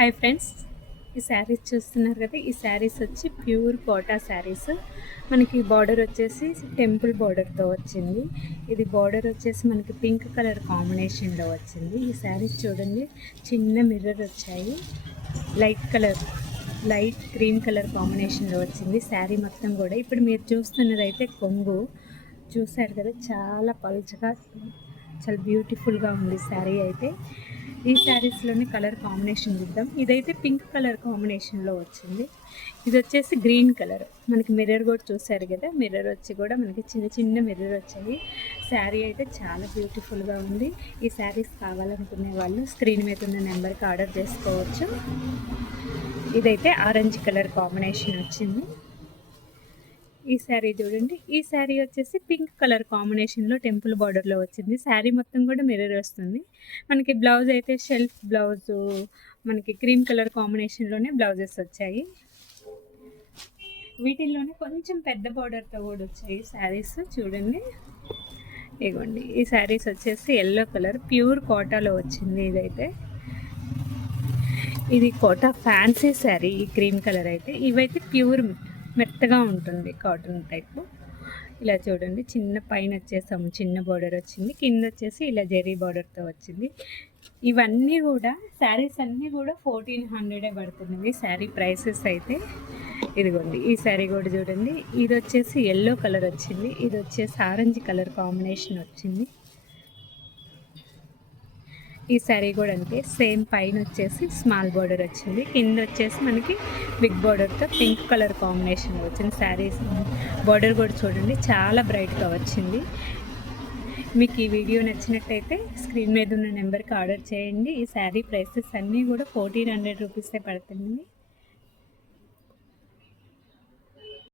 Hi friends, ఈ శారీస్ చూస్తున్నారు కదా. ఈ శారీస్ వచ్చి ప్యూర్ కోటా శారీస్. మనకి బార్డర్ వచ్చేసి టెంపుల్ బార్డర్తో వచ్చింది. ఇది బార్డర్ వచ్చేసి మనకి పింక్ కలర్ కాంబినేషన్లో వచ్చింది. ఈ శారీస్ చూడండి, చిన్న మిర్రర్ వచ్చాయి. లైట్ క్రీమ్ కలర్ కాంబినేషన్లో వచ్చింది శారీ మొత్తం కూడా. ఇప్పుడు మీరు చూస్తున్నదైతే కొంగు చూసారు కదా, చాలా పల్చగా చాలా బ్యూటిఫుల్గా ఉంది శారీ అయితే. ఈ శారీస్లోని కలర్ కాంబినేషన్ చూద్దాం. ఇదైతే పింక్ కలర్ కాంబినేషన్లో వచ్చింది. ఇది వచ్చేసి గ్రీన్ కలర్. మనకి మిర్రర్ కూడా చూసారు కదా, మిర్రర్ వచ్చి కూడా మనకి చిన్న చిన్న మిర్రర్ వచ్చాయి. శారీ అయితే చాలా బ్యూటిఫుల్గా ఉంది. ఈ శారీస్ కావాలనుకునే వాళ్ళు స్క్రీన్ మీద ఉన్న నెంబర్కి ఆర్డర్ చేసుకోవచ్చు. ఇదైతే ఆరెంజ్ కలర్ కాంబినేషన్ వచ్చింది. ఈ శారీ చూడండి, ఈ శారీ వచ్చేసి పింక్ కలర్ కాంబినేషన్లో టెంపుల్ బార్డర్లో వచ్చింది. శారీ మొత్తం కూడా మిర్రర్ వస్తుంది. మనకి బ్లౌజ్ అయితే షెల్ఫ్ బ్లౌజు, మనకి క్రీమ్ కలర్ కాంబినేషన్లోనే బ్లౌజెస్ వచ్చాయి. వీటిల్లోనే కొంచెం పెద్ద బార్డర్తో కూడా వచ్చాయి శారీస్ చూడండి. ఇగోండి, ఈ శారీస్ వచ్చేసి ఎల్లో కలర్ ప్యూర్ కోటాలో వచ్చింది. ఇది కోటా ఫ్యాన్సీ శారీ. ఈ క్రీమ్ కలర్ అయితే, ఇవైతే ప్యూర్ మెత్తగా ఉంటుంది కాటన్ టైపు. ఇలా చూడండి, చిన్న పైన వచ్చేసాము చిన్న బార్డర్ వచ్చింది, కింద వచ్చేసి ఇలా జెరీ బార్డర్తో వచ్చింది. ఇవన్నీ కూడా శారీస్ అన్నీ కూడా 1400 పడుతుంది శారీ ప్రైసెస్ అయితే. ఇదిగోండి, ఈ శారీ కూడా చూడండి, ఇది వచ్చేసి ఎల్లో కలర్ వచ్చింది, ఇది వచ్చేసి ఆరెంజ్ కలర్ కాంబినేషన్ వచ్చింది. ఈ శారీ కూడా అంతే, సేమ్ పైన వచ్చేసి స్మాల్ బార్డర్ వచ్చింది, కింద వచ్చేసి మనకి బిగ్ బార్డర్తో పింక్ కలర్ కాంబినేషన్ వచ్చింది. శారీస్ బార్డర్ కూడా చూడండి, చాలా బ్రైట్గా వచ్చింది. మీకు ఈ వీడియో నచ్చినట్టయితే స్క్రీన్ మీద ఉన్న నెంబర్కి ఆర్డర్ చేయండి. ఈ శారీ ప్రైసెస్ అన్నీ కూడా 1400 రూపీసే పడుతుంది.